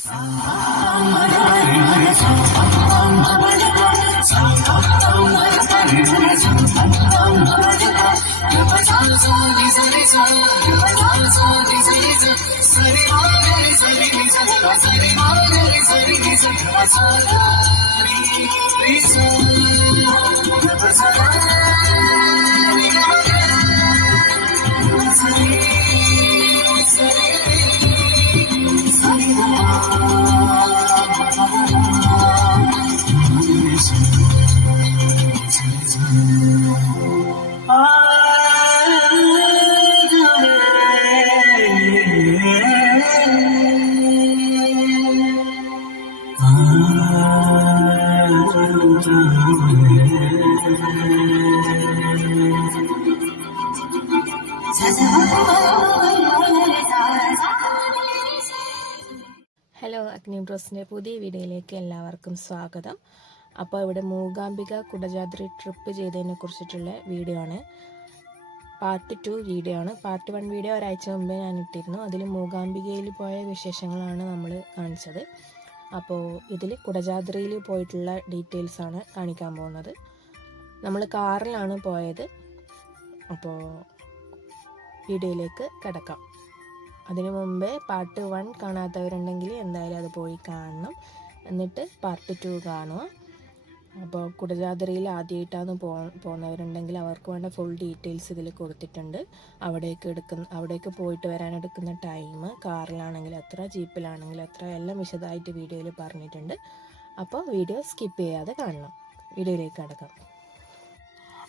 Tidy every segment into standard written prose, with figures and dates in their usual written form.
Hello, അഗ്നി ബ്രോസിൻ്റെ പുതിയ വീഡിയോയിലേക്ക് എല്ലാവർക്കും സ്വാഗതം. അപ്പോൾ ഇവിടെ മൂകാംബിക കുടജാദ്രി ട്രിപ്പ് ചെയ്തതിനെ കുറിച്ചിട്ടുള്ള വീഡിയോ ആണ്. പാർട്ട് 2 വീഡിയോ ആണ്. പാർട്ട് 1 വീഡിയോ ഒരാഴ്ച മുമ്പേ ഞാൻ ഇട്ടിരുന്നു. അതിൽ മൂകാംബികയിൽ പോയ വിശേഷങ്ങളാണ് നമ്മൾ കാണിച്ചത്. അപ്പോൾ ഇതിൽ കുടജാദ്രിയിൽ പോയിട്ടുള്ള ഡീറ്റെയിൽസാണ് കാണിക്കാൻ പോകുന്നത്. നമ്മൾ കാറിലാണ് പോയത്. അപ്പോൾ വീഡിയോയിലേക്ക് കിടക്കാം. അതിനു മുമ്പേ പാർട്ട് 1 കാണാത്തവരുണ്ടെങ്കിൽ എന്തായാലും അത് പോയി കാണണം. എന്നിട്ട് പാർട്ട് 2 കാണുക. അപ്പോൾ കുടജാദ്രിയിൽ ആദ്യമായിട്ടാണ് പോകുന്നവരുണ്ടെങ്കിൽ അവർക്ക് വേണ്ട ഫുൾ ഡീറ്റെയിൽസ് ഇതിൽ കൊടുത്തിട്ടുണ്ട്. അവിടേക്ക് പോയിട്ട് വരാൻ എടുക്കുന്ന ടൈം, കാറിലാണെങ്കിൽ എത്ര, ജീപ്പിലാണെങ്കിൽ എത്ര, എല്ലാം വിശദമായിട്ട് വീഡിയോയിൽ പറഞ്ഞിട്ടുണ്ട്. അപ്പോൾ വീഡിയോ സ്കിപ്പ് ചെയ്യാതെ കാണണം. വീഡിയോയിലേക്ക് കിടക്കാം.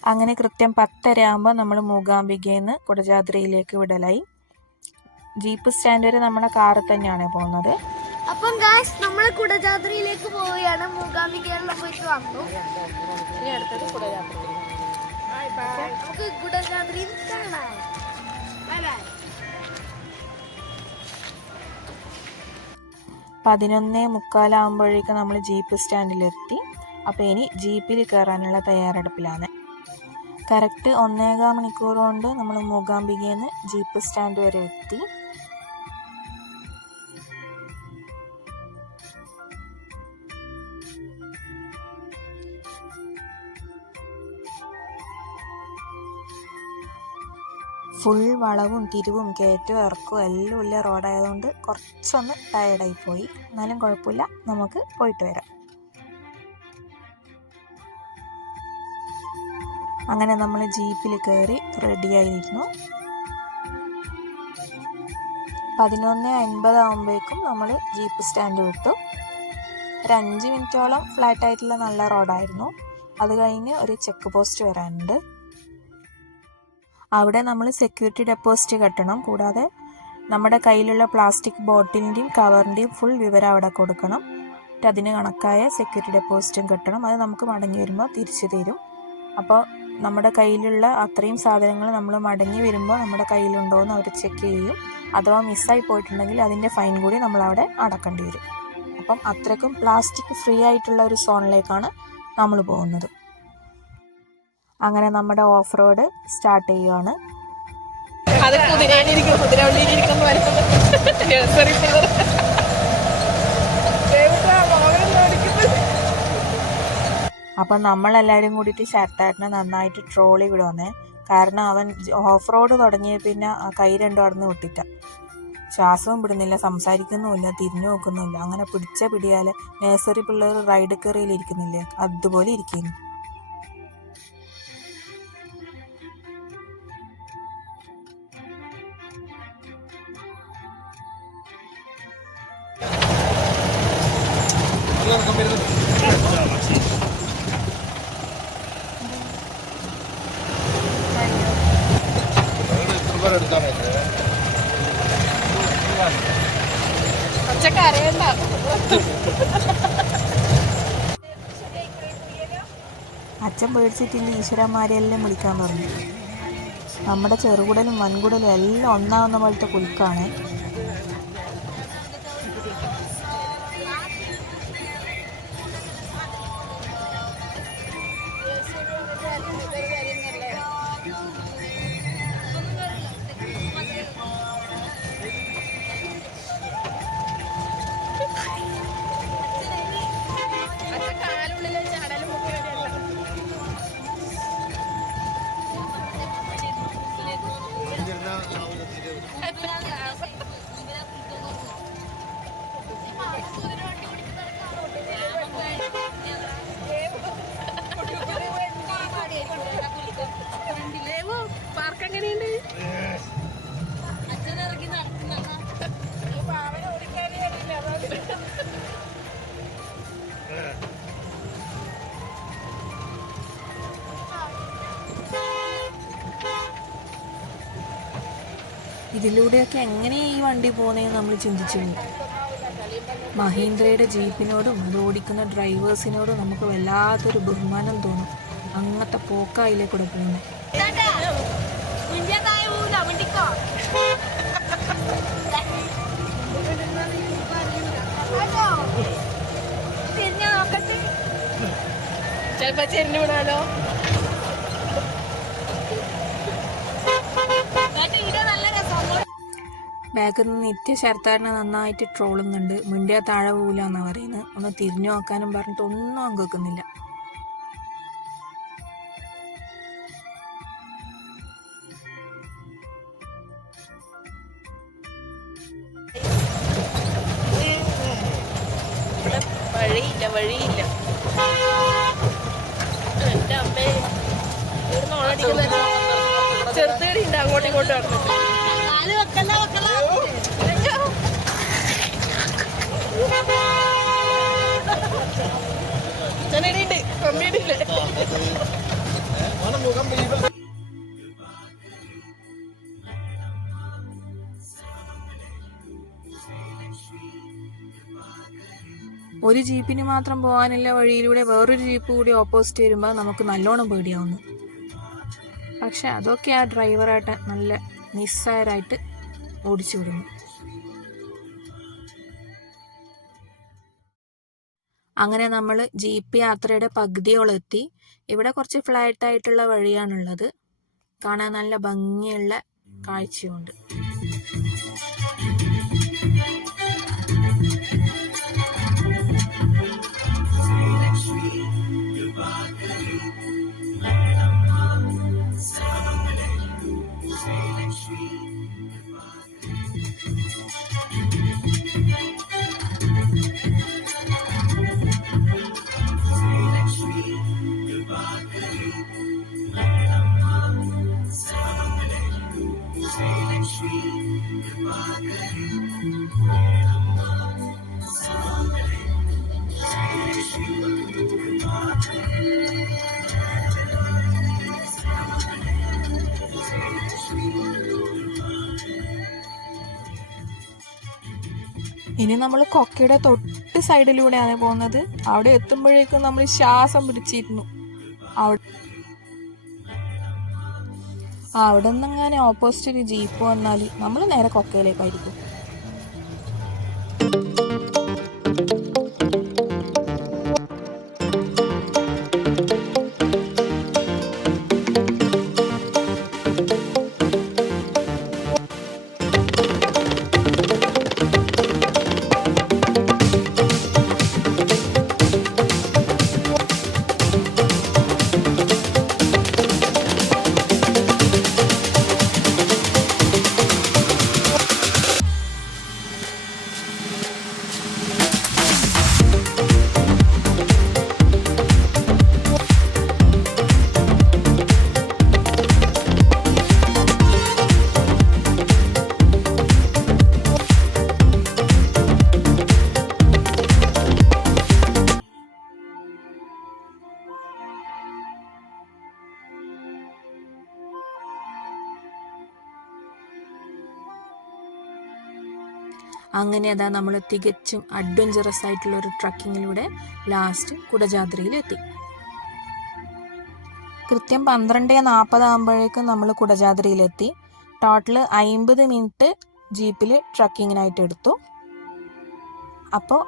അങ്ങനെ കൃത്യം 10:30 ആകുമ്പോൾ നമ്മൾ മൂകാംബികയിൽ നിന്ന് കുടജാദ്രിയിലേക്ക് വിടലായി. ജീപ്പ് സ്റ്റാൻഡ് വരെ നമ്മുടെ കാറിൽ തന്നെയാണ് പോകുന്നത്. അപ്പം ഗായ്സ് നമ്മൾ കുടജാദ്രിയിലേക്ക് പോവുകയാണ്. മൂകാംബികയെല്ലാം പോയിട്ട് വന്നു. ഇനി അടുത്തത് കുടജാദ്രി. നമുക്ക് കുടജാദ്രി കാണാം. 11:45 ആകുമ്പോഴേക്കും നമ്മൾ ജീപ്പ് സ്റ്റാൻഡിലെത്തി. അപ്പോൾ ഇനി ജീപ്പിൽ കയറാനുള്ള തയ്യാറെടുപ്പിലാണ്. കറക്റ്റ് 1.25 മണിക്കൂർ കൊണ്ട് നമ്മൾ മൂകാംബികയിൽ നിന്ന് ജീപ്പ് സ്റ്റാൻഡ് വരെ എത്തി. ഫുൾ വളവും തിരിവും കയറ്റവും ഇറക്കവും എല്ലാം ഉള്ള റോഡായതുകൊണ്ട് കുറച്ചൊന്ന് ടയർഡായി പോയി. എന്നാലും കുഴപ്പമില്ല, നമുക്ക് പോയിട്ട് വരാം. അങ്ങനെ നമ്മൾ ജീപ്പിൽ കയറി റെഡിയായിരുന്നു. 11:50 ആകുമ്പോഴേക്കും നമ്മൾ ജീപ്പ് സ്റ്റാൻഡ് വിട്ടു. ഒരു 5 മിനിറ്റോളം ഫ്ലാറ്റായിട്ടുള്ള നല്ല റോഡായിരുന്നു. അത് കഴിഞ്ഞ് ഒരു ചെക്ക് പോസ്റ്റ് വരാനുണ്ട്. അവിടെ നമ്മൾ സെക്യൂരിറ്റി ഡെപ്പോസിറ്റ് കെട്ടണം. കൂടാതെ നമ്മുടെ കയ്യിലുള്ള പ്ലാസ്റ്റിക് ബോട്ടിലിൻ്റെയും കവറിൻ്റെയും ഫുൾ വിവരം അവിടെ കൊടുക്കണം. എന്നിട്ട് അതിന് കണക്കായ സെക്യൂരിറ്റി ഡെപ്പോസിറ്റും കെട്ടണം. അത് നമുക്ക് മടങ്ങി വരുമ്പോൾ തിരിച്ചു തരും. അപ്പോൾ നമ്മുടെ കയ്യിലുള്ള അത്രയും സാധനങ്ങൾ നമ്മൾ മടങ്ങി വരുമ്പോൾ നമ്മുടെ കയ്യിലുണ്ടോ എന്ന് അവർ ചെക്ക് ചെയ്യും. അഥവാ മിസ്സായി പോയിട്ടുണ്ടെങ്കിൽ അതിൻ്റെ ഫൈൻ കൂടി നമ്മളവിടെ അടക്കേണ്ടി വരും. അപ്പം അത്രയ്ക്കും പ്ലാസ്റ്റിക് ഫ്രീ ആയിട്ടുള്ള ഒരു സോണിലേക്കാണ് നമ്മൾ പോകുന്നത്. അങ്ങനെ നമ്മുടെ ഓഫ് റോഡ് സ്റ്റാർട്ട് ചെയ്യുവാണ്. അപ്പം നമ്മളെല്ലാവരും കൂടിയിട്ട് ഷർട്ടാട്ടിനെ നന്നായിട്ട് ട്രോളി വിടുവന്നേ. കാരണം അവൻ ഓഫ് റോഡ് തുടങ്ങിയ പിന്നെ കൈ രണ്ടും അടന്ന് വിട്ടിട്ട. ശ്വാസവും വിടുന്നില്ല, സംസാരിക്കുന്നുമില്ല, തിരിഞ്ഞു നോക്കുന്നുമില്ല. അങ്ങനെ പിടിച്ച പിടിയാലെ നേഴ്സറി പിള്ളേർ റൈഡ് കയറിയിലിരിക്കുന്നില്ലേ, അതുപോലെ ഇരിക്കുന്നു. അച്ഛൻ പേടിച്ചിട്ടില്ല, ഈശ്വരന്മാരെല്ലാം വിളിക്കാൻ പറഞ്ഞു. നമ്മുടെ ചെറുകുടലും വൻകുടലും എല്ലാം ഒന്നാവുന്ന പോലത്തെ കുലുക്കാണ്. പാർക്ക് എങ്ങനെയുണ്ട്? ഇതിലൂടെയൊക്കെ എങ്ങനെയാണ് ഈ വണ്ടി പോകുന്നതെന്ന് നമ്മൾ ചിന്തിച്ചു. മഹീന്ദ്രയുടെ ജീപ്പിനോടും അത് ഓടിക്കുന്ന ഡ്രൈവേഴ്സിനോടും നമുക്ക് വല്ലാത്തൊരു ബഹുമാനം തോന്നും. അങ്ങനത്തെ പോക്കായില്ലേ കൂടെ പോകുന്നത്. ചിലപ്പോ ചെരിഞ്ഞു വിടാലോ. ബാഗിൽ നിന്ന് നിത്യശരത്താരനെ നന്നായിട്ട് ട്രോളുന്നുണ്ട്. മുണ്ടിയ താഴെ പോകില്ല എന്നാണ് പറയുന്നത്. ഒന്ന് തിരിഞ്ഞു നോക്കാനും പറഞ്ഞിട്ട് ഒന്നും അങ്ങ് കേൾക്കുന്നില്ല. വഴിയില്ല എന്റെ അമ്മേ ഇവിടുന്ന് ഓണടിക്കുന്ന ചെറുതേടി ഉണ്ട് അങ്ങോട്ടും ഇങ്ങോട്ടും നടന്നിട്ട്. ഞാനിടിയുണ്ട് കമ്മിയിടില്ലേ. ഒരു ജീപ്പിന് മാത്രം പോകാനുള്ള വഴിയിലൂടെ വേറൊരു ജീപ്പ് കൂടി ഓപ്പോസിറ്റ് വരുമ്പോൾ നമുക്ക് നല്ലോണം പേടിയാവുന്നു. പക്ഷെ അതൊക്കെ ആ ഡ്രൈവറായിട്ട് നല്ല നിസ്സാരമായിട്ട് ഓടിച്ചു വിടുന്നു. അങ്ങനെ നമ്മൾ ജീപ്പ് യാത്രയുടെ പകുതിയോളം എത്തി. ഇവിടെ കുറച്ച് ഫ്ലാറ്റ് ആയിട്ടുള്ള വഴിയാണുള്ളത്. കാണാൻ നല്ല ഭംഗിയുള്ള കാഴ്ചയുണ്ട്. ഇനി നമ്മൾ കൊക്കയുടെ തൊട്ട് സൈഡിലൂടെയാണ് പോകുന്നത്. അവിടെ എത്തുമ്പോഴേക്കും നമ്മൾ ശ്വാസം പിടിച്ചിരുന്നു. അവിടെ നിന്നങ്ങനെ ഓപ്പോസിറ്റ് ഒരു ജീപ്പ് വന്നാൽ നമ്മൾ നേരെ കൊക്കയിലേക്കായിരിക്കും. അങ്ങനെ അതാ നമ്മൾ തികച്ചും അഡ്വഞ്ചറസ് ആയിട്ടുള്ള ഒരു ട്രക്കിങ്ങിലൂടെ ലാസ്റ്റ് കുടജാദ്രിയിലെത്തി. കൃത്യം 12:40 ആകുമ്പോഴേക്കും നമ്മൾ കുടജാദ്രിയിലെത്തി. ടോട്ടൽ 50 മിനിറ്റ് ജീപ്പിൽ ട്രക്കിങ്ങിനായിട്ട് എടുത്തു. അപ്പോൾ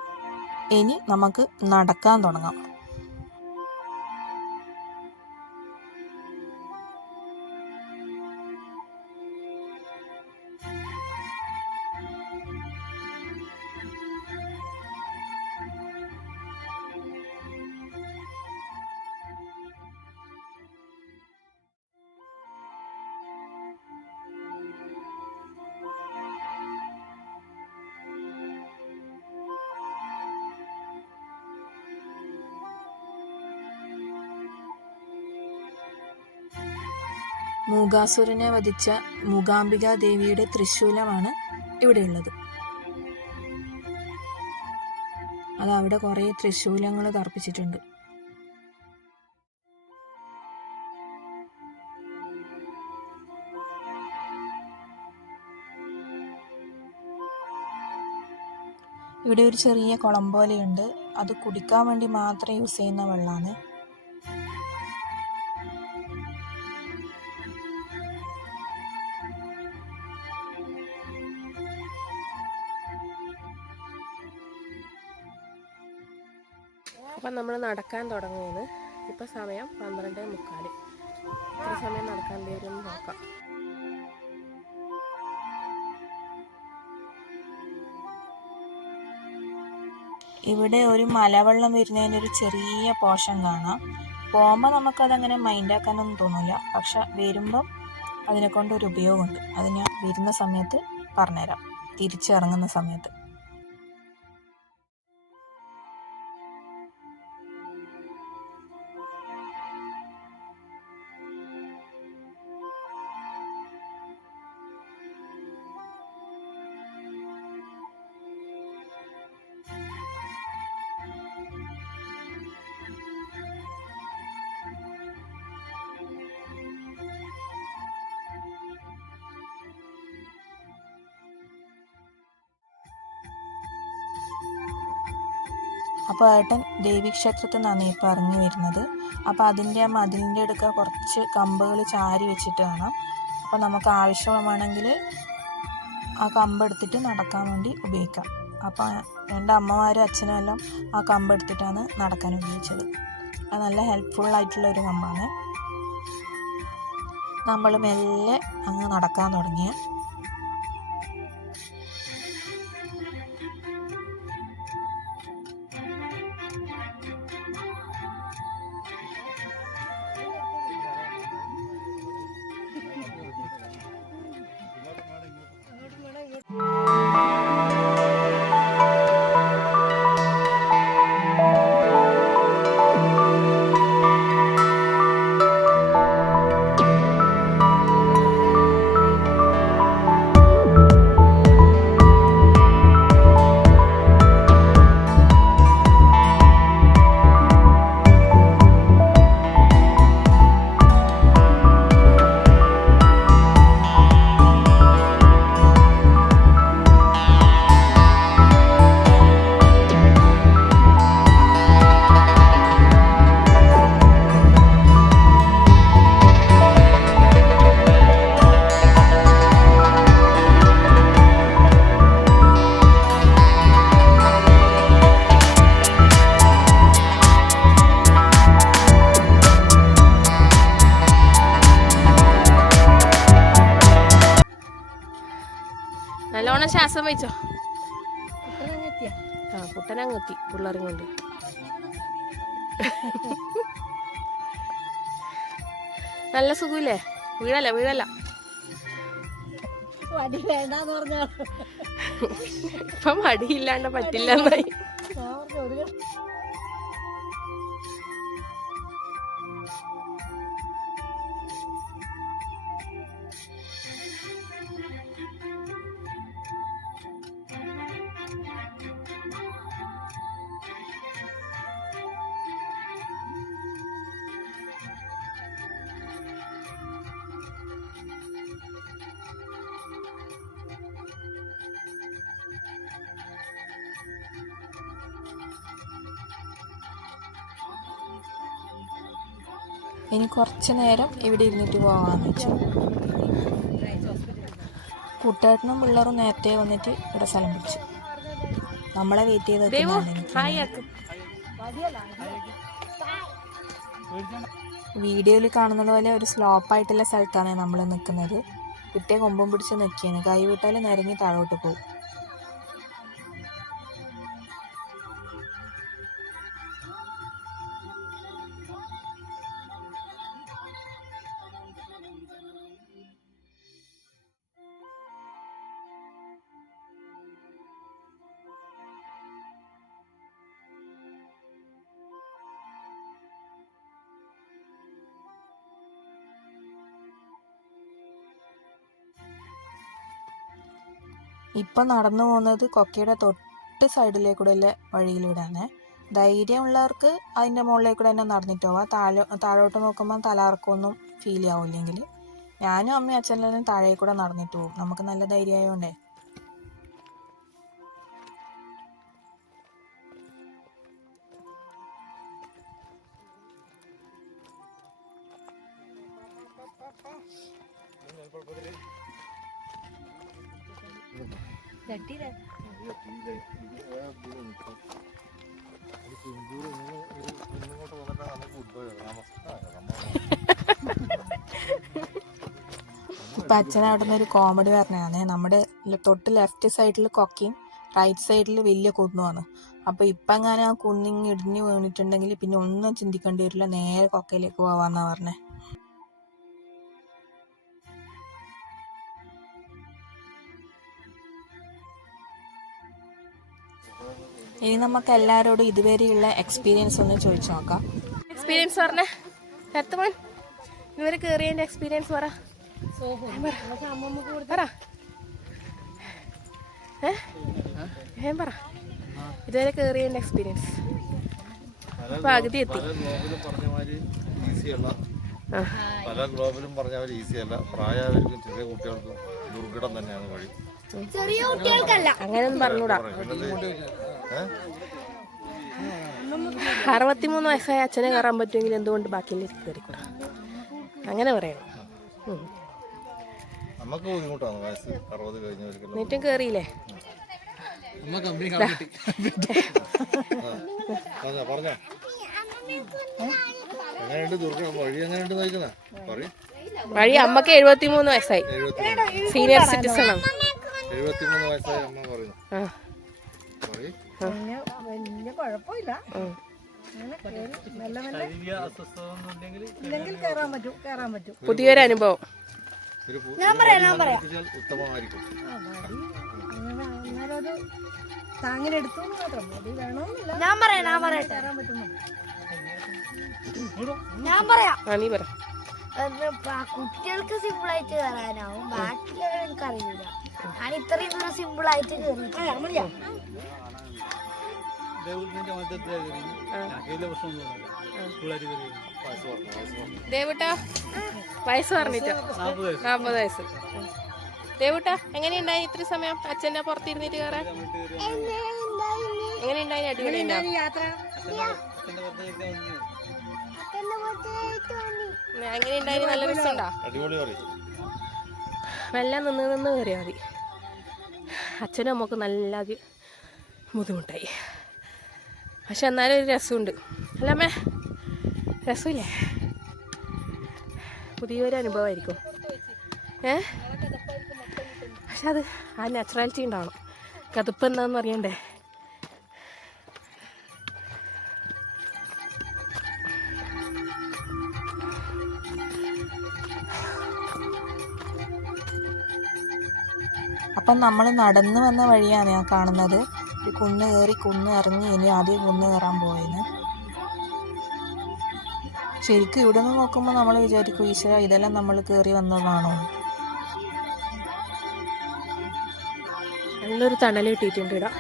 ഇനി നമുക്ക് നടക്കാൻ തുടങ്ങാം. മൂകാസുരനെ വധിച്ച മൂകാംബിക ദേവിയുടെ തൃശൂലമാണ് ഇവിടെയുള്ളത്. അത് അവിടെ കുറേ തൃശൂലങ്ങൾ തർപ്പിച്ചിട്ടുണ്ട്. ഇവിടെ ഒരു ചെറിയ കുളം പോലെയുണ്ട്. അത് കുടിക്കാൻ വേണ്ടി മാത്രം യൂസ് ചെയ്യുന്ന വെള്ളമാണ്. അപ്പം നമ്മൾ നടക്കാൻ തുടങ്ങുന്നത്. ഇപ്പം സമയം 12:45. എത്ര സമയം നടക്കാൻ വരും നോക്കാം. ഇവിടെ ഒരു മലവെള്ളം വരുന്നതിൻ്റെ ഒരു ചെറിയ പോർഷൻ കാണാം. പോകുമ്പോൾ നമുക്കതങ്ങനെ മൈൻഡാക്കാനൊന്നും തോന്നില്ല. പക്ഷെ വരുമ്പം അതിനെ കൊണ്ടൊരു ഉപയോഗമുണ്ട്. അത് ഞാൻ വരുന്ന സമയത്ത് പറഞ്ഞുതരാം, തിരിച്ചിറങ്ങുന്ന സമയത്ത്. അപ്പോൾ ഏട്ടൻ ദേവീക്ഷേത്രത്തിൽ നിന്നാണ് ഇപ്പോൾ ഇറങ്ങി വരുന്നത്. അപ്പോൾ അതിൻ്റെ ആ മതിലിൻ്റെ അടുക്ക കുറച്ച് കമ്പുകൾ ചാരി വെച്ചിട്ട് കാണാം. അപ്പോൾ നമുക്ക് ആവശ്യമാണെങ്കിൽ ആ കമ്പെടുത്തിട്ട് നടക്കാൻ വേണ്ടി ഉപയോഗിക്കാം. അപ്പോൾ എൻ്റെ അമ്മമാരും അച്ഛനും എല്ലാം ആ കമ്പെടുത്തിട്ടാണ് നടക്കാൻ ഉപയോഗിച്ചത്. അത് നല്ല ഹെൽപ്ഫുള്ളായിട്ടുള്ള ഒരു കമ്പാണ്. നമ്മൾ മെല്ലെ അങ്ങ് നടക്കാൻ തുടങ്ങിയ നല്ലോണം ശ്വാസം വെച്ചോ. ആ കുട്ടനങ്ങെത്തി പിള്ളേരും കൊണ്ട്. നല്ല സുഖമില്ലേ? വീഴല്ല ഇപ്പം മടിയില്ലാണ്ട് പറ്റില്ല എന്നായി. ഇനി കുറച്ച് നേരം ഇവിടെ ഇരുന്നിട്ട് പോകാമെന്ന് വെച്ചു. കൂട്ടുകാരനും പിള്ളേരും നേരത്തെ വന്നിട്ട് ഇവിടെ സ്ഥലം പിടിച്ചു. നമ്മളെ വെയിറ്റ് ചെയ്ത് വീഡിയോയിൽ കാണുന്നത് പോലെ ഒരു സ്ലോപ്പായിട്ടുള്ള സ്ഥലത്താണ് നമ്മൾ നിൽക്കുന്നത്. കിട്ടിയ കൊമ്പും പിടിച്ച് നിൽക്കുകയാണ്. കൈ വിട്ടാൽ നിരങ്ങി താഴോട്ട് പോകും. ഇപ്പം നടന്നു പോകുന്നത് കൊക്കയുടെ തൊട്ട് സൈഡിലേക്കൂടെയുള്ള വഴിയിലൂടെയാണ്. ധൈര്യമുള്ളവർക്ക് അതിൻ്റെ മുകളിലേക്കൂടെ തന്നെ നടന്നിട്ട് പോവാം. താഴോട്ട് നോക്കുമ്പോൾ തലകറക്കമൊന്നും ഫീൽ ആവില്ലെങ്കിൽ. ഞാനും അമ്മയും അച്ഛനെല്ലാം താഴേക്കൂടെ നടന്നിട്ട് പോകും. നമുക്ക് നല്ല ധൈര്യമായതുകൊണ്ടേ. ഇപ്പം അച്ഛൻ അവിടെ നിന്ന് ഒരു കോമഡി പറഞ്ഞതാണ്. നമ്മുടെ തൊട്ട് ലെഫ്റ്റ് സൈഡിൽ കൊക്കയും റൈറ്റ് സൈഡിൽ വലിയ കുന്നുമാണ്. അപ്പോൾ ഇപ്പം എങ്ങാനും ആ കുന്നിങ് ഇടിഞ്ഞ് വീണിട്ടുണ്ടെങ്കിൽ പിന്നെ ഒന്നും ചിന്തിക്കേണ്ടി വരില്ല, നേരെ കൊക്കയിലേക്ക് പോവാന്നാണ് പറഞ്ഞത്. ഇനി നമുക്ക് എല്ലാവരോടും ഇതുവരെയുള്ള എക്സ്പീരിയൻസ് ഒന്ന് ചോദിച്ചു നോക്കാം. എക്സ്പീരിയൻസ് പറഞ്ഞേ എത്തുമോൻ, ഇതുവരെ കയറിയതിൻ്റെ എക്സ്പീരിയൻസ് പറ. പറ ഇതുവരെ കയറിയതിൻ്റെ എക്സ്പീരിയൻസ്. പകുതി എത്തി. പല ഗ്ലോബലും പറഞ്ഞ അവർ ഈസി അല്ല. പ്രായമായവർക്കും ചെറിയ കുട്ടികൾക്കും ദുർഘടം തന്നെയാണ് വഴി. ചെറിയ കുട്ടികൾക്കല്ല. അങ്ങനെയൊന്നും പറഞ്ഞൂടാ. 63 വയസ്സായ അച്ഛനെ കയറാൻ പറ്റുമെങ്കിൽ എന്തുകൊണ്ട് ബാക്കിയിലേക്ക് കയറിക്കൂടാ? അങ്ങനെ പറയണം. നമുക്ക് ബുദ്ധിമുട്ടാണ് വയസ്സ് 60 കഴിഞ്ഞവർക്ക്. നീറ്റും കയറിയില്ലേ? പറഞ്ഞോ എങ്ങനെയുണ്ട് ദുർഘടം വഴി? എങ്ങനെയുണ്ട് നയിക്കുന്ന പറയും. വഴി അമ്മക്ക് 73 വയസ്സായി. സീനിയർ സിറ്റിസൺ ആണ്. 73 വയസ്സായി അമ്മ പറയുന്നു. വലിയ കുഴപ്പമില്ല. ഇല്ലെങ്കിൽ കയറാൻ പറ്റും. പുതിയൊരു അനുഭവം. ഉത്തമമായിരിക്കും. അന്നേരം ഒരു താങ്ങിലെടുത്തു മാത്രം മതി, വേണമെന്നില്ല. ഞാൻ പറയാം. നീ പറ. കുട്ടികൾക്ക് സിമ്പിൾ ആയിട്ട് കയറാനാവും, ബാക്കിയുള്ളവരെ എനിക്ക് അറിയില്ല. ഞാൻ ഇത്രയും ദൂരം സിമ്പിൾ ആയിട്ട് കയറി. ദേവുട്ടാ വയസ്സ് പറഞ്ഞിട്ടോ? 40 വയസ്സ്. ദേവുട്ടാ എങ്ങനെയുണ്ടായി ഇത്ര സമയം അച്ഛനെ പുറത്തിരുന്നിട്ട് കയറാൻ? എങ്ങനെയുണ്ടായി? അടിപൊളിയുണ്ടായി യാത്ര. എങ്ങനെയുണ്ടായി? നല്ല രസമുണ്ടോ? മെല്ലെ നിന്ന് കയറിയാൽ മതി. അച്ഛനും അമ്മക്ക് നല്ല ബുദ്ധിമുട്ടായി. പക്ഷെ എന്നാലും ഒരു രസമുണ്ട് അല്ലമ്മേ? രസമില്ലേ? പുതിയൊരു അനുഭവമായിരിക്കും. പക്ഷെ അത് ആ നാച്ചുറാലിറ്റി ഉണ്ടാവണം. കതുപ്പ് എന്താണെന്ന് അറിയണ്ടേ? അപ്പം നമ്മൾ നടന്നു വന്ന വഴിയാണ് ഞാൻ കാണുന്നത്. ഒരു കുന്ന് കയറി കുന്ന് ഇറങ്ങി ഇനി ആദ്യം കുന്ന് കയറാൻ പോയത്. ശരിക്കും ഇവിടെ നിന്ന് നോക്കുമ്പോൾ നമ്മൾ വിചാരിക്കും, ഈശ്വര ഇതെല്ലാം നമ്മൾ കയറി വന്നതാണോ? നല്ലൊരു തണൽ കിട്ടിയിട്ടുണ്ട് ഇടാം.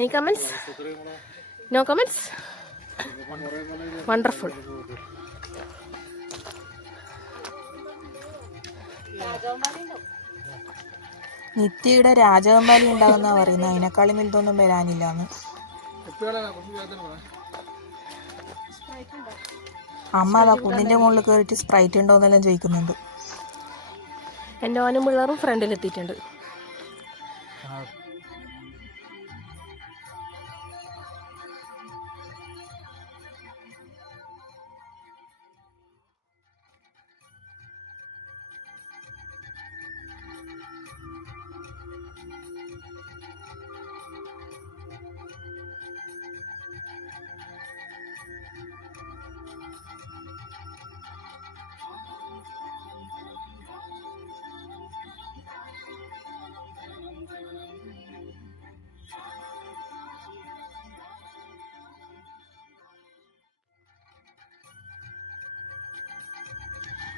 Any comments? No comments? Wonderful. നിത്യയുടെ രാജവെമ്പാലി ഉണ്ടാകുന്ന പറയുന്നത്. അതിനേക്കാളും വലുതൊന്നും വരാനില്ലാന്ന്. അമ്മ അതാ കുന്നിന്റെ മുകളിൽ കയറിയിട്ട് സ്പ്രൈറ്റ് ഉണ്ടോന്നെല്ലാം ചോദിക്കുന്നുണ്ട്. എൻ്റെ ഓനും പിള്ളേരും ഫ്രണ്ടിലെത്തിയിട്ടുണ്ട്.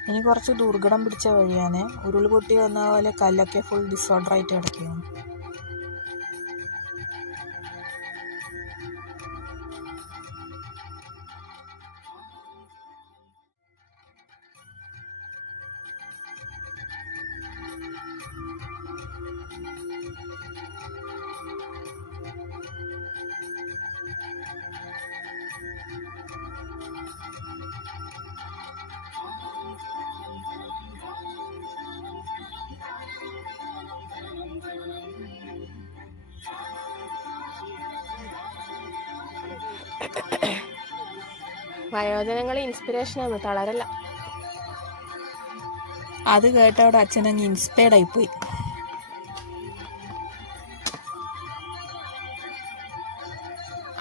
ഇനി കുറച്ച് ദുർഘടം പിടിച്ച വഴിയാണ്. ഉരുൾപൊട്ടി വന്ന പോലെ കല്ലൊക്കെ ഫുൾ ഡിസോർഡർ ആയിട്ട് കിടക്കുകയാണ്. വയോജനങ്ങൾ ഇൻസ്പിറേഷനാണ്, തളരല്ല. അത് കേട്ടവിടെ അച്ഛനങ്ങ് ഇൻസ്പയർഡ് ആയിപ്പോയി.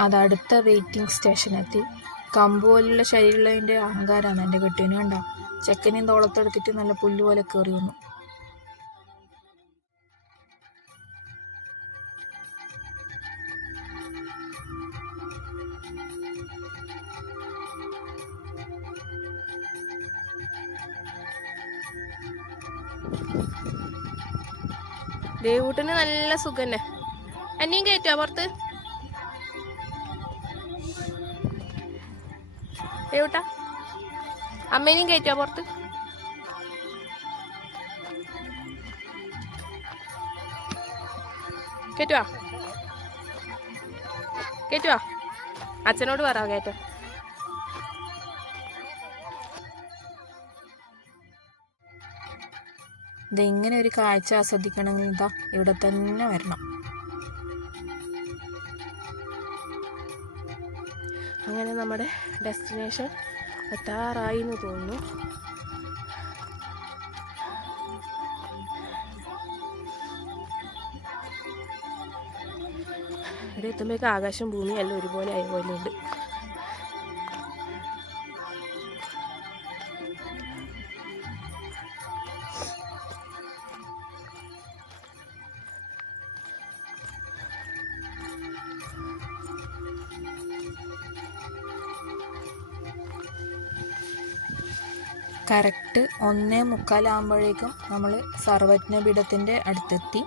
അതടുത്ത വെയിറ്റിംഗ് സ്റ്റേഷനെത്തി. കമ്പുപോലുള്ള ശരീരമുള്ളതിൻ്റെ അഹങ്കാരമാണ് എൻ്റെ കെട്ടിയന്. കണ്ട ചെക്കനെയും തോളത്തെടുത്തിട്ട് നല്ല പുല്ലുപോലെ കയറി വന്നു. ദേവൂട്ടിന് നല്ല സുഖം തന്നെ. എന്നെയും കയറ്റോ പുറത്ത്? ദേവൂട്ടാ, അമ്മേനെയും കയറ്റോ പുറത്ത്? കയറ്റുവാ കയറ്റുവാ, അച്ഛനോട് പറ കയറ്റോ. ഇതെങ്ങനെ ഒരു കാഴ്ച ആസ്വദിക്കണമെങ്കിൽ ഇതാ ഇവിടെ തന്നെ വരണം. അങ്ങനെ നമ്മുടെ ഡെസ്റ്റിനേഷൻ എത്താറായി എന്ന് തോന്നുന്നു. ഇവിടെ എത്തുമ്പോഴേക്ക് ആകാശം ഭൂമിയും എല്ലാം ഒരുപോലെ ആയ പോലെ ഉണ്ട്. കറക്റ്റ് 1:45 നമ്മൾ സർവജ്ഞപീഠത്തിൻ്റെ അടുത്തെത്തി.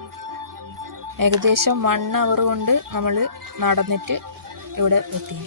ഏകദേശം 1 അവർ കൊണ്ട് നമ്മൾ നടന്നിട്ട് ഇവിടെ എത്തി.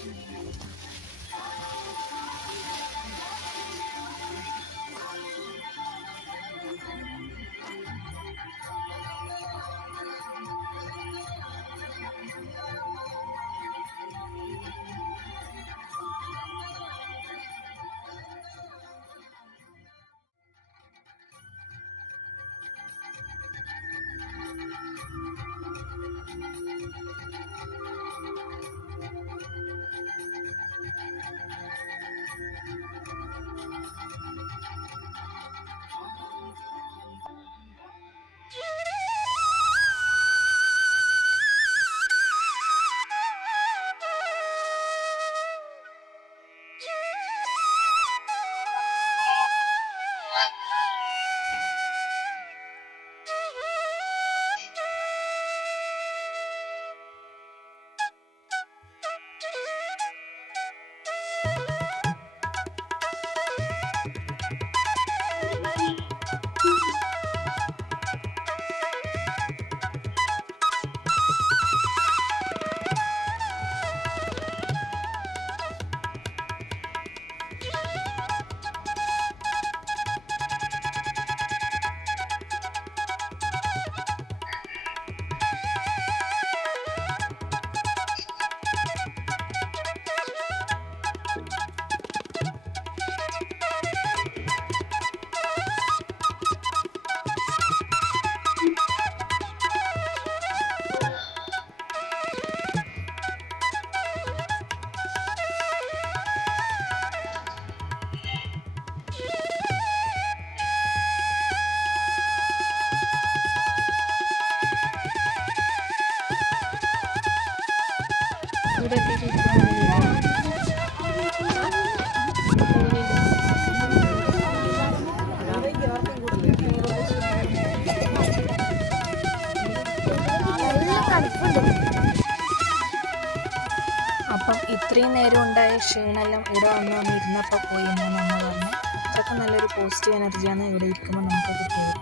ഉണ്ടായ ക്ഷീണമെല്ലാം ഇവിടെ വന്ന് ഇരുന്നപ്പോൾ പോയി എന്നാണ് അമ്മ പറഞ്ഞു. അത്രയ്ക്ക് നല്ലൊരു പോസിറ്റീവ് എനർജിയാണ് ഇവിടെ ഇരിക്കുമ്പോൾ നമുക്ക് കിട്ടിയത്.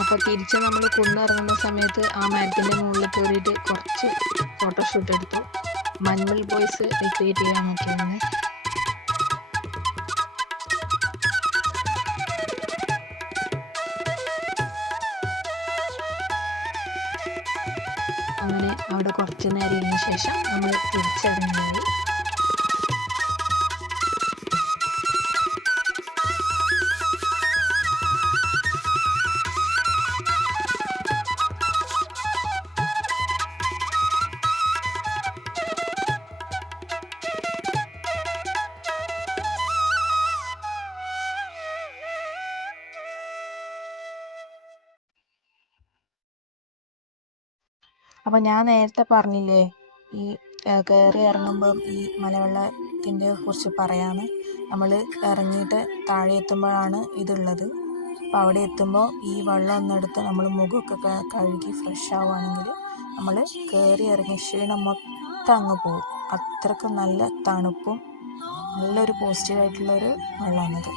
അപ്പോൾ തിരിച്ച് നമ്മൾ കൊണ്ടിറങ്ങുന്ന സമയത്ത് ആ മരത്തിൻ്റെ മുകളിൽ കയറിയിട്ട് കുറച്ച് ഫോട്ടോഷൂട്ട് എടുത്തു. മഞ്ഞൾ ബോയ്സ് റിക്രിയേറ്റ് ചെയ്യാൻ നോക്കിയിരുന്നു. അങ്ങനെ അവിടെ കുറച്ച് നേരം ഇരുന്ന ശേഷം നമ്മൾ തിരിച്ചിറങ്ങിയായി. അപ്പോൾ ഞാൻ നേരത്തെ പറഞ്ഞില്ലേ ഈ കയറി ഇറങ്ങുമ്പം ഈ മലവെള്ളത്തിൻ്റെ കുറിച്ച് പറയാമെന്ന്. നമ്മൾ ഇറങ്ങിയിട്ട് താഴെ എത്തുമ്പോഴാണ് ഇതുള്ളത്. അപ്പോൾ അവിടെ എത്തുമ്പോൾ ഈ വെള്ളം ഒന്നെടുത്ത് നമ്മൾ മുഖമൊക്കെ കഴുകി ഫ്രഷ് ആവുകയാണെങ്കിൽ നമ്മൾ കയറി ഇറങ്ങിയ ക്ഷീണം മൊത്തം അങ്ങ് പോകും. അത്രയ്ക്കും നല്ല തണുപ്പും നല്ലൊരു പോസിറ്റീവായിട്ടുള്ളൊരു വെള്ളമാണത്.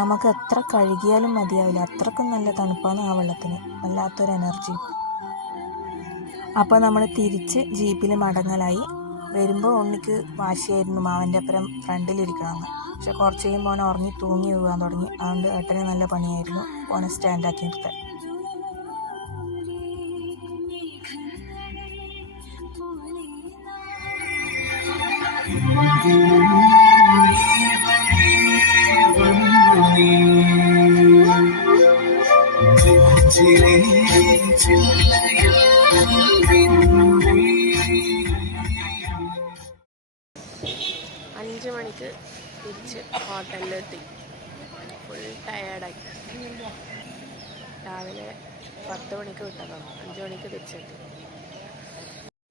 നമുക്ക് എത്ര കഴുകിയാലും മതിയാവില്ല, അത്രയ്ക്കും നല്ല തണുപ്പാണ് ആ വെള്ളത്തിന്, വല്ലാത്തൊരു എനർജി. അപ്പോൾ നമ്മൾ തിരിച്ച് ജീപ്പിൽ മടങ്ങലായി. വരുമ്പോൾ ഉണ്ണിക്ക് വാശിയായിരുന്നു മാവൻ്റെ അപ്പുറം ഫ്രണ്ടിലിരിക്കണമെന്ന്. പക്ഷെ കുറച്ച് കഴിയുമ്പോൾ ഓനെ ഉറങ്ങി തൂങ്ങി വീഴാൻ തുടങ്ങി. അതുകൊണ്ട് ഏട്ടന് നല്ല പണിയായിരുന്നു ഓനെ സ്റ്റാൻഡാക്കി നിർത്താൻ. അഞ്ച് മണിക്ക് തിരിച്ച് ഹോട്ടലിലെത്തി. ഫുൾ ടയേർഡായി. രാവിലെ 10 മണിക്ക് വിട്ടതാണ്, 5 മണിക്ക് തിരിച്ചെത്തി.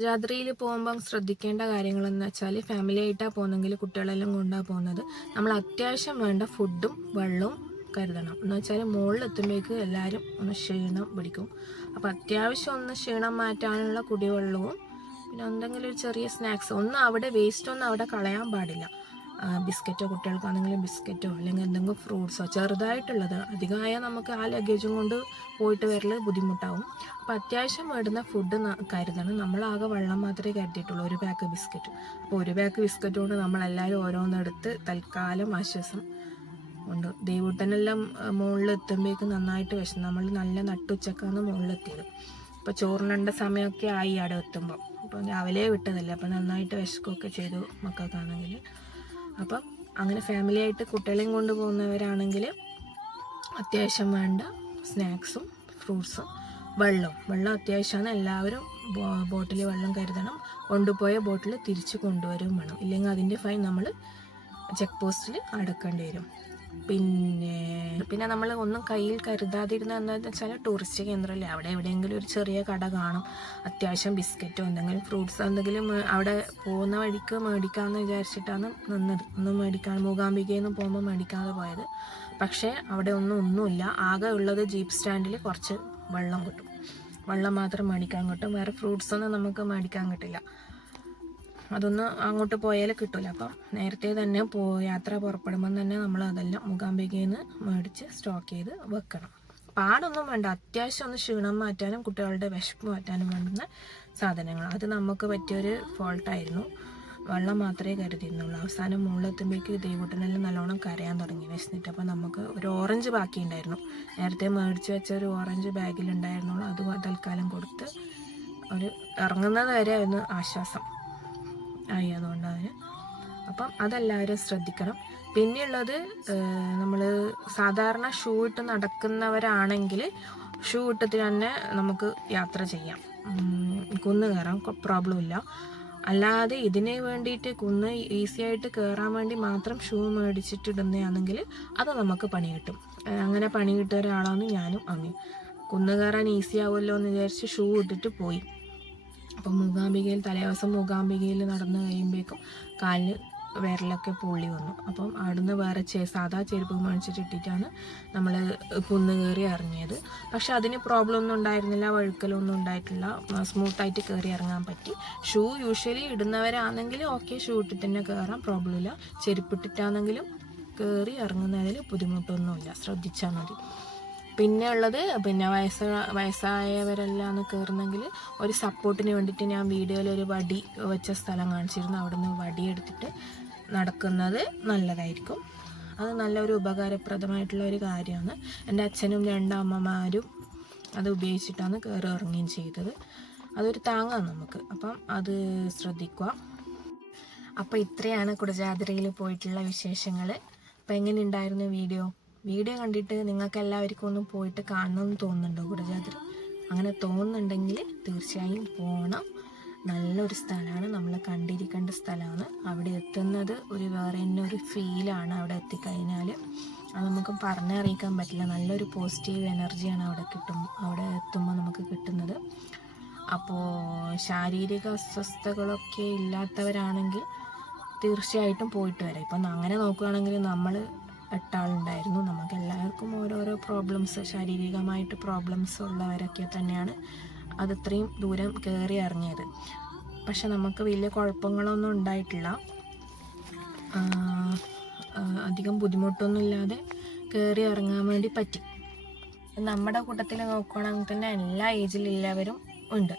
യാത്രയിൽ പോകുമ്പം ശ്രദ്ധിക്കേണ്ട കാര്യങ്ങളെന്ന് വെച്ചാൽ ഫാമിലി ആയിട്ടാണ് പോകുന്നെങ്കിൽ കുട്ടികളെല്ലാം കൊണ്ടാണ് പോകുന്നത്. നമ്മൾ അത്യാവശ്യം വേണ്ട ഫുഡും വെള്ളവും കരുതണം. എന്ന് വെച്ചാൽ മുകളിലെത്തുമ്പോഴേക്ക് എല്ലാവരും ഒന്ന് ക്ഷീണം പിടിക്കും. അപ്പോൾ അത്യാവശ്യം ഒന്ന് ക്ഷീണം മാറ്റാനുള്ള കുടിവെള്ളവും പിന്നെ എന്തെങ്കിലും ഒരു ചെറിയ സ്നാക്സ് ഒന്നും അവിടെ വേസ്റ്റ് ഒന്നും അവിടെ കളയാൻ പാടില്ല. ബിസ്ക്കറ്റോ കുട്ടികൾക്കാണെങ്കിലും ബിസ്ക്കറ്റോ അല്ലെങ്കിൽ എന്തെങ്കിലും ഫ്രൂട്ട്സോ ചെറുതായിട്ടുള്ളത്. അധികമായാൽ നമുക്ക് ആ ലഗേജും കൊണ്ട് പോയിട്ട് വരൽ ബുദ്ധിമുട്ടാവും. അപ്പോൾ അത്യാവശ്യം വേണ്ടുന്ന ഫുഡ് കരുതണം. നമ്മളാകെ വെള്ളം മാത്രമേ കരുതിയിട്ടുള്ളൂ, 1 പാക്ക് ബിസ്ക്കറ്റ്. അപ്പോൾ 1 പാക്ക് ബിസ്ക്കറ്റ് കൊണ്ട് നമ്മളെല്ലാവരും ഓരോന്നെടുത്ത് തൽക്കാലം ആശ്വാസം ഉണ്ട്. ദൈവൂട്ടനെല്ലാം മുകളിലെത്തുമ്പോഴേക്ക് നന്നായിട്ട് വിശന്നു. നമ്മൾ നല്ല നട്ടുച്ചക്കാണ് മുകളിലെത്തിയത്. അപ്പോൾ ചോറിനേണ്ട സമയമൊക്കെ ആയി അവിടെ എത്തുമ്പോൾ. അപ്പോൾ രാവിലെ വിട്ടതല്ലേ, അപ്പോൾ നന്നായിട്ട് വിശക്കുകയൊക്കെ ചെയ്തു മക്കൾക്കാണെങ്കിൽ. അപ്പം അങ്ങനെ ഫാമിലി ആയിട്ട് കുട്ടികളെയും കൊണ്ട് പോകുന്നവരാണെങ്കിൽ അത്യാവശ്യം വേണ്ട സ്നാക്സും ഫ്രൂട്ട്സും വെള്ളം അത്യാവശ്യമാണ്. എല്ലാവരും ബോട്ടിൽ വെള്ളം കരുതണം. കൊണ്ടുപോയ ബോട്ടിൽ തിരിച്ച് കൊണ്ടുവരും വേണം. ഇല്ലെങ്കിൽ അതിൻ്റെ ഫൈൻ നമ്മൾ ചെക്ക് പോസ്റ്റിൽ അടക്കേണ്ടി വരും. പിന്നെ നമ്മൾ ഒന്നും കയ്യിൽ കരുതാതിരുന്ന എന്താണെന്ന് വെച്ചാൽ ടൂറിസ്റ്റ് കേന്ദ്രമല്ലേ, അവിടെ എവിടെയെങ്കിലും ഒരു ചെറിയ കട കാണും. അത്യാവശ്യം ബിസ്ക്കറ്റോ എന്തെങ്കിലും ഫ്രൂട്ട്സോ എന്തെങ്കിലും അവിടെ പോകുന്ന വഴിക്ക് മേടിക്കാമെന്ന് വിചാരിച്ചിട്ടാണ് നിന്നത്. ഒന്നും മേടിക്കാൻ മൂകാംബികയിൽ നിന്ന് പോകുമ്പോൾ മേടിക്കാതെ പോയത്. പക്ഷേ അവിടെ ഒന്നുമില്ല. ആകെ ഉള്ളത് ജീപ്പ് സ്റ്റാൻഡിൽ കുറച്ച് വെള്ളം കിട്ടും. വെള്ളം മാത്രം മേടിക്കാൻ കിട്ടും. വേറെ ഫ്രൂട്ട്സൊന്നും നമുക്ക് മേടിക്കാൻ കിട്ടില്ല. അതൊന്നും അങ്ങോട്ട് പോയാൽ കിട്ടില്ല. അപ്പം നേരത്തെ തന്നെ യാത്ര പുറപ്പെടുമ്പം തന്നെ നമ്മൾ അതെല്ലാം മൂകാംബികയിൽ നിന്ന് മേടിച്ച് സ്റ്റോക്ക് ചെയ്ത് വെക്കണം. പാടൊന്നും വേണ്ട, അത്യാവശ്യം ഒന്ന് ക്ഷീണം മാറ്റാനും കുട്ടികളുടെ വിശപ്പ് മാറ്റാനും വേണ്ടുന്ന സാധനങ്ങൾ. അത് നമുക്ക് പറ്റിയൊരു ഫോൾട്ടായിരുന്നു. വെള്ളം മാത്രമേ കരുതിയിരുന്നുള്ളൂ. അവസാനം മുകളിലെത്തുമ്പോഴേക്ക് ദൈവൂട്ടനെല്ലാം നല്ലോണം കരയാൻ തുടങ്ങി വിശന്നിട്ട്. അപ്പോൾ നമുക്ക് ഒരു ഓറഞ്ച് ബാക്കി ഉണ്ടായിരുന്നു. നേരത്തെ മേടിച്ച് വെച്ച ഒരു ഓറഞ്ച് ബാഗിലുണ്ടായിരുന്നുള്ളൂ. അത് തൽക്കാലം കൊടുത്ത് ഒരു ഇറങ്ങുന്നത് വരെ ഒന്ന് ആശ്വാസം ആയി. അതുകൊണ്ട് അതിന് അപ്പം അതെല്ലാവരും ശ്രദ്ധിക്കണം. പിന്നെയുള്ളത്, നമ്മൾ സാധാരണ ഷൂ ഇട്ട് നടക്കുന്നവരാണെങ്കിൽ ഷൂ ഇട്ടിട്ട് തന്നെ നമുക്ക് യാത്ര ചെയ്യാം, കുന്ന് കയറാം, പ്രോബ്ലം ഇല്ല. അല്ലാതെ ഇതിന് വേണ്ടിയിട്ട് കുന്ന് ഈസി ആയിട്ട് കയറാൻ വേണ്ടി മാത്രം ഷൂ മേടിച്ചിട്ടിടുന്നതാണെങ്കിൽ അത് നമുക്ക് പണി കിട്ടും. അങ്ങനെ പണി കിട്ടിയ ഒരാളാണ് ഞാനും അമ്മയും. കുന്ന് കയറാൻ ഈസി ആവുമല്ലോ എന്ന് വിചാരിച്ച് ഷൂ ഇട്ടിട്ട് പോയി. അപ്പം മൂകാംബികയിൽ തലേദിവസം മൂകാംബികയിൽ നടന്ന് കഴിയുമ്പോഴേക്കും കാലിന് വിരലൊക്കെ പൊള്ളി വന്നു. അപ്പം അവിടുന്ന് വേറെ സാധാ ചെരുപ്പ് മേടിച്ചിട്ടിട്ടാണ് നമ്മൾ കുന്ന് കയറി ഇറങ്ങിയത്. പക്ഷെ അതിന് പ്രോബ്ലം ഒന്നും ഉണ്ടായിരുന്നില്ല, വഴുക്കലൊന്നും ഉണ്ടായിട്ടില്ല, സ്മൂത്തായിട്ട് കയറി ഇറങ്ങാൻ പറ്റി. ഷൂ യൂഷ്വലി ഇടുന്നവരാണെങ്കിൽ ഓക്കെ, ഷൂ ഇട്ടിട്ട് തന്നെ കയറാം, പ്രോബ്ലം ഇല്ല. ചെരുപ്പിട്ടിട്ടാണെങ്കിലും കയറി ഇറങ്ങുന്നതിൽ ബുദ്ധിമുട്ടൊന്നുമില്ല, ശ്രദ്ധിച്ചാൽ മതി. പിന്നെ ഉള്ളത് വയസ്സായവരെല്ലാം കയറുന്നെങ്കിൽ ഒരു സപ്പോർട്ടിന് വേണ്ടിയിട്ട് ഞാൻ വീഡിയോയിൽ ഒരു വടി വെച്ച സ്ഥലം കാണിച്ചിരുന്നു. അവിടുന്ന് വടി എടുത്തിട്ട് നടക്കുന്നത് നല്ലതായിരിക്കും. അത് നല്ലൊരു ഉപകാരപ്രദമായിട്ടുള്ള ഒരു കാര്യമാണ്. എൻ്റെ അച്ഛനും 2 അമ്മമാരും അത് ഉപയോഗിച്ചിട്ടാണ് കയറി ഇറങ്ങുകയും ചെയ്തത്. അതൊരു താങ്ങാണ് നമുക്ക്. അപ്പം അത് ശ്രദ്ധിക്കുക. അപ്പോൾ ഇത്രയാണ് കുടജാദ്രിയിൽ പോയിട്ടുള്ള വിശേഷങ്ങൾ. അപ്പോൾ എങ്ങനെ ഉണ്ടായിരുന്നു വീഡിയോ കണ്ടിട്ട് നിങ്ങൾക്ക് എല്ലാവർക്കും ഒന്നും പോയിട്ട് കാണണമെന്ന് തോന്നുന്നുണ്ടോ കുടജാദ്രി? അങ്ങനെ തോന്നുന്നുണ്ടെങ്കിൽ തീർച്ചയായും പോകണം. നല്ലൊരു സ്ഥലമാണ്, നമ്മൾ കണ്ടിരിക്കേണ്ട സ്ഥലമാണ്. അവിടെ എത്തുന്നത് വേറെ തന്നെ ഒരു ഫീലാണ്. അവിടെ എത്തിക്കഴിഞ്ഞാൽ അത് നമുക്ക് പറഞ്ഞറിയിക്കാൻ പറ്റില്ല. നല്ലൊരു പോസിറ്റീവ് എനർജിയാണ് അവിടെ എത്തുമ്പോൾ നമുക്ക് കിട്ടുന്നത്. അപ്പോൾ ശാരീരിക അസ്വസ്ഥതകളൊക്കെ ഇല്ലാത്തവരാണെങ്കിൽ തീർച്ചയായിട്ടും പോയിട്ട് വരാം. ഇപ്പം അങ്ങനെ നോക്കുകയാണെങ്കിൽ നമ്മൾ 8 ആളുണ്ടായിരുന്നു. നമുക്ക് എല്ലാവർക്കും ഓരോരോ പ്രോബ്ലംസ്, ശാരീരികമായിട്ട് പ്രോബ്ലംസ് ഉള്ളവരൊക്കെ തന്നെയാണ് അതത്രയും ദൂരം കയറി ഇറങ്ങിയത്. പക്ഷെ നമുക്ക് വലിയ കുഴപ്പങ്ങളൊന്നും ഉണ്ടായിട്ടില്ല. അധികം ബുദ്ധിമുട്ടൊന്നും ഇല്ലാതെ കയറി ഇറങ്ങാൻ വേണ്ടി പറ്റി. നമ്മുടെ കൂട്ടത്തിൽ നോക്കുകയാണെങ്കിൽ തന്നെ എല്ലാ ഏജിലുള്ളവരും ഉണ്ട്.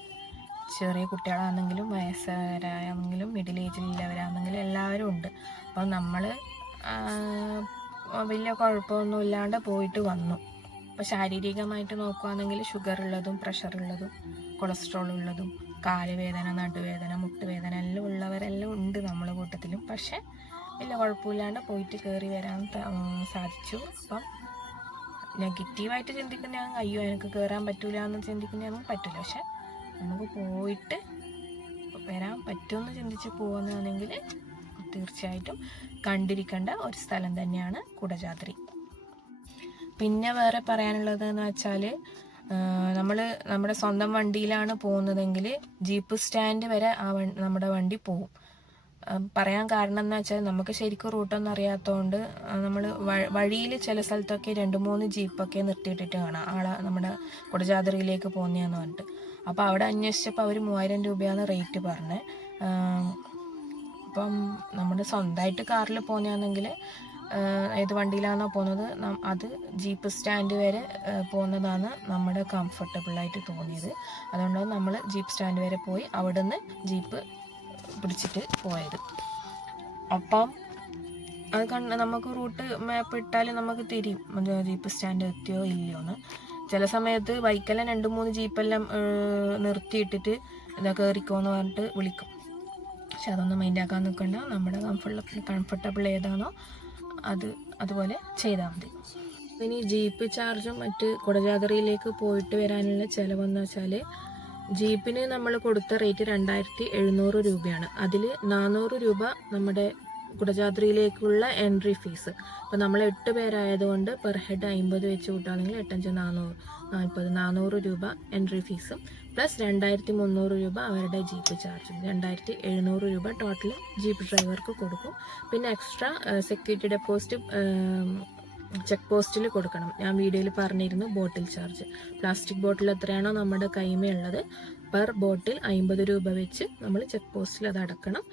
ചെറിയ കുട്ടികളാണെങ്കിലും വയസ്സരാണെങ്കിലും മിഡിൽ ഏജിലുള്ളവരാണെങ്കിലും എല്ലാവരും ഉണ്ട്. അപ്പോൾ നമ്മൾ വലിയ കുഴപ്പമൊന്നും ഇല്ലാണ്ട് പോയിട്ട് വന്നു. അപ്പോൾ ശാരീരികമായിട്ട് നോക്കുകയാണെങ്കിൽ ഷുഗർ ഉള്ളതും പ്രഷർ ഉള്ളതും കൊളസ്ട്രോൾ ഉള്ളതും കാലുവേദന, നടുവേദന, മുട്ടുവേദന എല്ലാം ഉള്ളവരെല്ലാം ഉണ്ട് നമ്മളെ കൂട്ടത്തിലും. പക്ഷെ വലിയ കുഴപ്പമില്ലാണ്ട് പോയിട്ട് കയറി വരാൻ സാധിച്ചു. അപ്പം നെഗറ്റീവായിട്ട് ചിന്തിക്കുന്ന അയ്യോ എനിക്ക് കയറാൻ പറ്റൂല എന്ന് ചിന്തിക്കുന്നതൊന്നും പറ്റില്ല. പക്ഷെ നമുക്ക് പോയിട്ട് വരാൻ പറ്റുമെന്ന് ചിന്തിച്ച് പോകുന്നതാണെങ്കിൽ തീർച്ചയായിട്ടും കണ്ടിരിക്കേണ്ട ഒരു സ്ഥലം തന്നെയാണ് കുടജാദ്രി. പിന്നെ വേറെ പറയാനുള്ളതെന്ന് വെച്ചാൽ നമ്മുടെ സ്വന്തം വണ്ടിയിലാണ് പോകുന്നതെങ്കിൽ ജീപ്പ് സ്റ്റാൻഡ് വരെ നമ്മുടെ വണ്ടി പോകും. പറയാൻ കാരണം എന്ന് വെച്ചാൽ നമുക്ക് ശരിക്കും റൂട്ടൊന്നും അറിയാത്തതുകൊണ്ട് നമ്മൾ വഴിയിൽ ചില സ്ഥലത്തൊക്കെ 2-3 ജീപ്പൊക്കെ നിർത്തിയിട്ടിട്ട് കാണാം നമ്മുടെ കുടജാദ്രിയിലേക്ക് പോകുന്നതെന്ന് പറഞ്ഞിട്ട്. അപ്പോൾ അവിടെ അന്വേഷിച്ചപ്പോൾ അവർ 3000 രൂപയാണ് റേറ്റ് പറഞ്ഞത്. അപ്പം നമ്മുടെ സ്വന്തമായിട്ട് കാറിൽ പോകുന്നതാണെങ്കിൽ ഏത് വണ്ടിയിലാണോ പോകുന്നത് അത് ജീപ്പ് സ്റ്റാൻഡ് വരെ പോകുന്നതാണ് നമ്മുടെ കംഫർട്ടബിളായിട്ട് തോന്നിയത്. അതുകൊണ്ടാണ് നമ്മൾ ജീപ്പ് സ്റ്റാൻഡ് വരെ പോയി അവിടെ നിന്ന് ജീപ്പ് പിടിച്ചിട്ട് പോയത്. അപ്പം അത് നമുക്ക് റൂട്ട് മാപ്പ് ഇട്ടാൽ നമുക്ക് തിരിയും ജീപ്പ് സ്റ്റാൻഡ് എത്തിയോ ഇല്ലയോ എന്ന്. ചില സമയത്ത് ബൈക്കെല്ലാം 2-3 ജീപ്പെല്ലാം നിർത്തിയിട്ടിട്ട് കയറിക്കോന്ന് പറഞ്ഞിട്ട് വിളിക്കും. പക്ഷെ അതൊന്നും മൈൻഡാക്കാൻ നിൽക്കണ്ട. നമ്മുടെ കംഫർട്ടബിൾ ഏതാണോ അതുപോലെ ചെയ്താൽ മതി. ഇനി ജീപ്പ് ചാർജും മറ്റ് കുടജാദ്രിയിലേക്ക് പോയിട്ട് വരാനുള്ള ചിലവെന്ന് വെച്ചാൽ ജീപ്പിന് നമ്മൾ കൊടുത്ത റേറ്റ് 2700 രൂപയാണ്. അതിൽ 400 രൂപ നമ്മുടെ കുടജാദ്രിയിലേക്കുള്ള എൻട്രി ഫീസ്. അപ്പോൾ നമ്മൾ 8 പേരായതുകൊണ്ട് പെർ ഹെഡ് 50 വെച്ച് കൂട്ടുകയാണെങ്കിൽ 8×4 രൂപ എൻട്രി ഫീസും പ്ലസ് 2300 രൂപ അവരുടെ ജീപ്പ് ചാർജും 2700 രൂപ ടോട്ടൽ ജീപ്പ് ഡ്രൈവർക്ക് കൊടുക്കും. പിന്നെ എക്സ്ട്രാ സെക്യൂരിറ്റി ഡെപ്പോസിറ്റ് ചെക്ക് പോസ്റ്റിൽ കൊടുക്കണം. ഞാൻ വീഡിയോയിൽ പറഞ്ഞിരുന്നു ബോട്ടിൽ ചാർജ്. പ്ലാസ്റ്റിക് ബോട്ടിൽ എത്രയാണോ നമ്മുടെ കൈമയുള്ളത് പെർ ബോട്ടിൽ 50 രൂപ വെച്ച് നമ്മൾ ചെക്ക് പോസ്റ്റിൽ അത് അടക്കണം.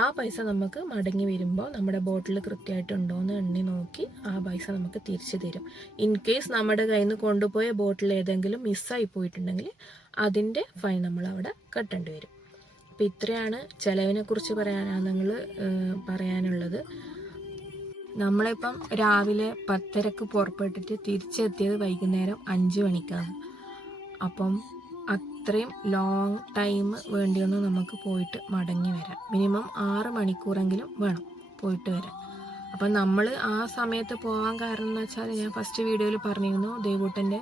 ആ പൈസ നമുക്ക് മടങ്ങി വരുമ്പോൾ നമ്മുടെ ബോട്ടിൽ കൃത്യമായിട്ടുണ്ടോ എന്ന് എണ്ണി നോക്കി ആ പൈസ നമുക്ക് തിരിച്ചു തരും. ഇൻ കേസ് നമ്മുടെ കയ്യിൽ നിന്ന് കൊണ്ടുപോയ ബോട്ടിൽ ഏതെങ്കിലും മിസ്സായി പോയിട്ടുണ്ടെങ്കിൽ അതിൻ്റെ ഫൈൻ നമ്മൾ അവിടെ കെട്ടേണ്ടി വരും. അപ്പോൾ ഇത്രയാണ് ചിലവിനെ കുറിച്ച് പറയാനുള്ളത്. നമ്മളിപ്പം രാവിലെ 10:30 പുറപ്പെട്ടിട്ട് തിരിച്ചെത്തിയത് വൈകുന്നേരം 5 മണിക്കാണ്. അപ്പം അത്രയും ലോങ് ടൈം വേണ്ടിയൊന്ന് നമുക്ക് പോയിട്ട് മടങ്ങി വരാം. മിനിമം 6 മണിക്കൂറെങ്കിലും വേണം പോയിട്ട് വരാൻ. അപ്പം നമ്മൾ ആ സമയത്ത് പോകാൻ കാരണം എന്ന് വെച്ചാൽ ഞാൻ ഫസ്റ്റ് വീഡിയോയിൽ പറഞ്ഞിരുന്നു ദേവൂട്ടൻ്റെ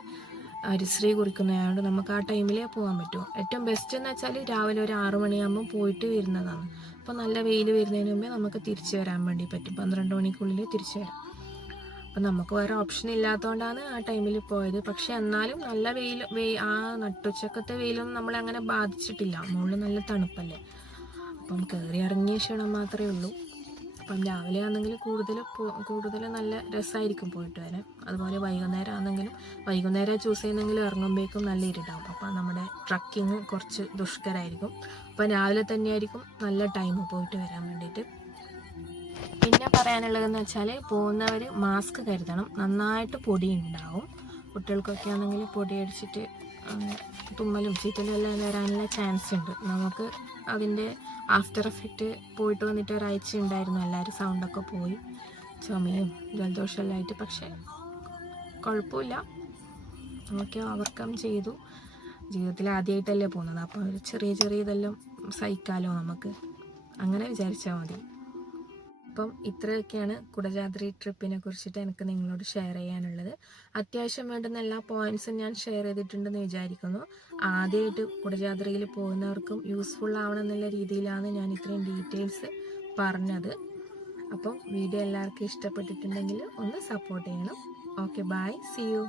ഹരിശ്രീ കുറിക്കുന്നതായതുകൊണ്ട് നമുക്ക് ആ ടൈമിലേ പോകാൻ പറ്റുമോ. ഏറ്റവും ബെസ്റ്റ് എന്ന് വെച്ചാൽ രാവിലെ ഒരു 6 മണിയാകുമ്പോൾ പോയിട്ട് വരുന്നതാണ്. അപ്പോൾ നല്ല വെയിൽ വരുന്നതിന് മുമ്പേ നമുക്ക് തിരിച്ചു വരാൻ വേണ്ടി പറ്റും. 12 മണിക്കുള്ളിൽ തിരിച്ചു വരാം. അപ്പം നമുക്ക് വേറെ ഓപ്ഷൻ ഇല്ലാത്തതുകൊണ്ടാണ് ആ ടൈമിൽ പോയത്. പക്ഷെ എന്നാലും നല്ല ആ നട്ടുച്ചക്കത്തെ വെയിലൊന്നും നമ്മളെ അങ്ങനെ ബാധിച്ചിട്ടില്ല. മുകളിൽ നല്ല തണുപ്പല്ലേ. അപ്പം കയറി ഇറങ്ങിയ ക്ഷീണം മാത്രമേ ഉള്ളൂ. അപ്പം രാവിലെ ആണെങ്കിൽ കൂടുതൽ നല്ല രസമായിരിക്കും പോയിട്ട് വരാൻ. അതുപോലെ വൈകുന്നേരം ആണെങ്കിലും വൈകുന്നേരം ചൂസ് ചെയ്യുന്നെങ്കിലും ഇറങ്ങുമ്പോഴേക്കും നല്ല ഇരുട്ടാവും. അപ്പം നമ്മുടെ ട്രക്കിങ് കുറച്ച് ദുഷ്കരമായിരിക്കും. അപ്പം രാവിലെ തന്നെയായിരിക്കും നല്ല ടൈം പോയിട്ട് വരാൻ വേണ്ടിയിട്ട്. പിന്നെ പറയാനുള്ളതെന്ന് വെച്ചാൽ പോകുന്നവർ മാസ്ക് കരുതണം. നന്നായിട്ട് പൊടി ഉണ്ടാവും. കുട്ടികൾക്കൊക്കെ ആണെങ്കിൽ പൊടി അടിച്ചിട്ട് തുമ്മലും ചീറ്റലും എല്ലാം വരാനുള്ള ചാൻസ് ഉണ്ട്. നമുക്ക് അതിൻ്റെ ആഫ്റ്റർ എഫക്റ്റ് പോയിട്ട് വന്നിട്ട് ഒരാഴ്ച ഉണ്ടായിരുന്നു. എല്ലാവരും സൗണ്ടൊക്കെ പോയി, ചുമയും ജലദോഷമെല്ലാം ആയിട്ട്. പക്ഷേ കുഴപ്പമില്ല, നമുക്ക് ഓവർകം ചെയ്തു. ജീവിതത്തിൽ ആദ്യമായിട്ടല്ലേ പോകുന്നത്. അപ്പോൾ ഒരു ചെറിയ ഇതെല്ലാം സഹിക്കാലോ നമുക്ക്, അങ്ങനെ വിചാരിച്ചാൽ മതി. അപ്പം ഇത്രയൊക്കെയാണ് കുടജാദ്രി ട്രിപ്പിനെ കുറിച്ചിട്ട് എനിക്ക് നിങ്ങളോട് ഷെയർ ചെയ്യാനുള്ളത്. അത്യാവശ്യം വേണ്ടുന്ന എല്ലാ പോയിന്റ്സും ഞാൻ ഷെയർ ചെയ്തിട്ടുണ്ടെന്ന് വിചാരിക്കുന്നു. ആദ്യമായിട്ട് കുടജാദ്രിയിൽ പോകുന്നവർക്കും യൂസ്ഫുൾ ആവണം എന്നുള്ള രീതിയിലാണ് ഞാൻ ഇത്രയും ഡീറ്റെയിൽസ് പറഞ്ഞത്. അപ്പം വീഡിയോ എല്ലാവർക്കും ഇഷ്ടപ്പെട്ടിട്ടുണ്ടെങ്കിൽ ഒന്ന് സപ്പോർട്ട് ചെയ്യണം. Okay, bye, see U.